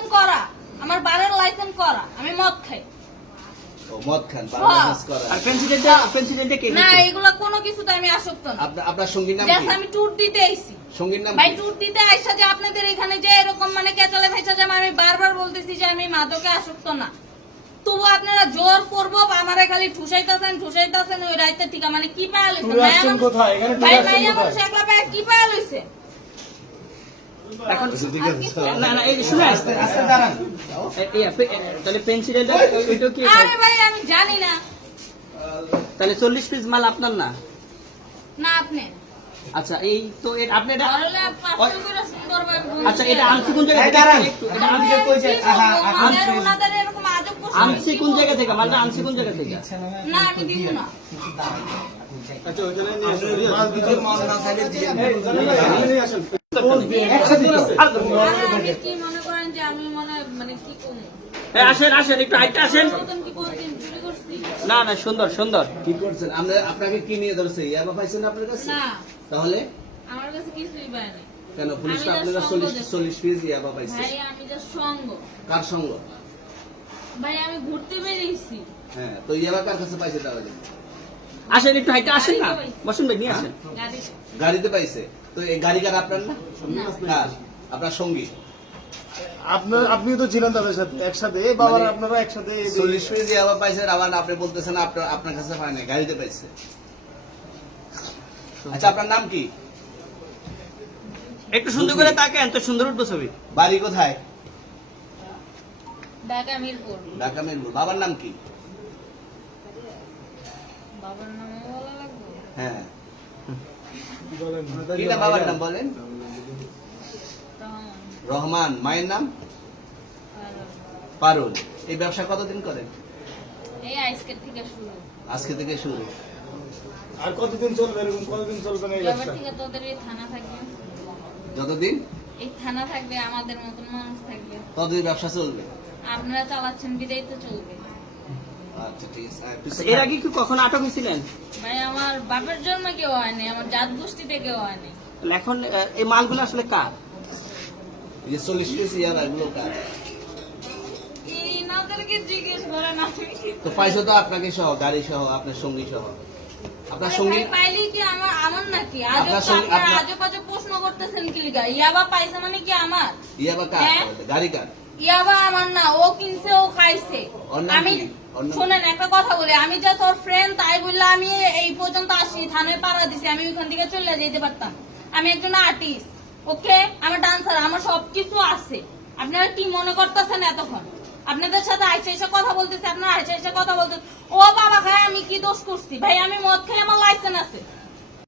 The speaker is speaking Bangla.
লাইসেন্স করা, আমার বারের লাইসেন্স করা, আমি মদ খাই। ও মদ খান, বারবাস করা। আর পেন্সিলটা কে না, দিত? এগুলা কোনো কিছুতে আমি আসক্ত না। আপনার সঙ্গীর নাম জাস্ট কি? আমি ট্যুর দিতে আইছি। সঙ্গীর নাম ভাই কি? ট্যুর দিতে আইসা যে আপনাদের এখানে যে এরকম মানে কেচালে ভাইসা যে আমি বারবার বলতেছি যে আমি মাদকে আসক্ত না, তবু আপনারা জোর করবো আমারে খালি ঠুসাইতাছেন ওই রাইতে ঠিক মানে কি পায়া লইছেন ভাই? ভাই ভাই আমার একলা পায়া কি পায়া লইছে? এখন ঠিক আছে। না না এই যে শুনে আস্তে দাঁড়ান। তাহলে পেন্সিলটা ওইটা কি? আরে ভাই আমি জানি না। তাহলে 40 পিস মাল আপনার না? না আপনি আচ্ছা এই তো আপনি এটা তাহলে 500 করে সুন্দরভাবে বলছেন। আচ্ছা এটা আনছি কোন জায়গা থেকে? এটা আনছি কই জায়গা? ওনাদের এরকম আজব প্রশ্ন আনছি কোন জায়গা থেকে? মালটা আনছি কোন জায়গা থেকে? না আমি দিব না। আচ্ছা ওখানে নিয়ে আসুন মাল দিতে মাল না চাইলে দিয়ে নিয়ে আসুন আপনি কি মনে করেন যে আমি মানে কি করব? এই আসেন একটু হাইটটা আসেন। নতুন কি বলছেন চুরি করছি? না না সুন্দর কি করছেন? আপনাকে কি নিয়ে ধরছে? ইয়াবা পাইছেন আপনার কাছে? না, তাহলে আমার কাছে কিছুই পায়নি। কেন পুলিশ আমি আপনারা just সঙ্গ 40 পিস ইয়াবা পাইছে? ভাই আমি যা সঙ্গ। কার সঙ্গ? ভাই আমি ঘুরতে বেরিয়েছি। হ্যাঁ, তো ইয়াবা কার কাছে পাইছে তাহলে? আসেন একটু হাইটটা আসেন না। বসুন ভাই নিয়ে আসেন। গাড়িতে। গাড়িতে পাইছে। তো এই গাড়ি কার আপনার না? না। কার? আপনার সঙ্গী। আপনি তো ছিলেন তাদের সাথে একসাথে বাবার আপনারা একসাথে 40 পিস ইয়াবা পাইছে, আবার আপনি বলতেছেন আপনার কাছে পায় না, গাড়িতে পাইছে। আচ্ছা আপনার নাম কি? একটু সুন্দর করে তাকান তো সুন্দর উঠবে ছবি। বাড়ি কোথায়? ঢাকা মিরপুর। ঢাকা মিরপুর। বাবার নাম কি? বাবার নাম বলা লাগবে? হ্যাঁ, বলেন কি নাম বাবার নাম বলেন? রহমান। রহমান। মায়ের নাম? আর পারুল। এই ব্যবসা কতদিন করেন? এই আজকের থেকে শুরু। আজকে থেকে শুরু। আর কতদিন চলবে এরকম কতদিন চলবে না এই এবার ব্যবসা থেকে তোদের এই থানা থাকবে। যতদিন এই থানা থাকবে, আমাদের মতন মানুষ থাকবে। ততদিন ব্যবসা চলবে। আপনারা চালাচ্ছেন বিদায় তো চলবে। আচ্ছা ঠিক আছে। আর পিছনে- এর আগে কি কখনো আটক হয়েছিলেন? ভাই আমার বাপের জন্ম কেউ হয়নি, আমার জাত গোষ্ঠীতে কেউ হয়নি। তাহলে এখন এই মালগুলো আসলে কার? এই যে 40 পিস ইয়াবা এগুলো কার? ইনাদেরকে জিজ্ঞেস করেন আমি কি তো পাইছো তো আপনাকে সহ, গাড়ি সহ, আপনার সঙ্গী সহ। আপনার আরে সঙ্গী ভাই পাইলেই কি আমার নাকি? আজব আপনার তো সঙ্গে- আপনারা আপনার- আজব আজব প্রশ্ন করতেছেন কি লিগা? ইয়াবা পাইছে মানে কি আমার? ইয়াবা কার? হ্যাঁ? গাড়ি কার? ইয়াবা আমার না, ও কিনছে ও খাইছে। ওর নাম আমি কি? ওর নাম- শোনেন একটা কথা বলি, আমি যে তোর ফ্রেন্ড তাই বললে আমি এই পর্যন্ত আসি, থানায় পাড়া দিছি, আমি ওইখান থেকে চলে যেতে পারতাম। আমি একজন আর্টিস্ট, ওকে, আমার ডান্সার, আমার সবকিছু আছে। আপনারা কি মনে করতেছেন এতক্ষণ? আপনাদের সাথে আইসা এসে কথা বলতেছি, আপনারা আইসা এসে কথা বলতেছেন। ও বাবা খায় আমি কি দোষ করছি? ভাই আমি মদ খেয়ে আমার লাইসেন্স আছে।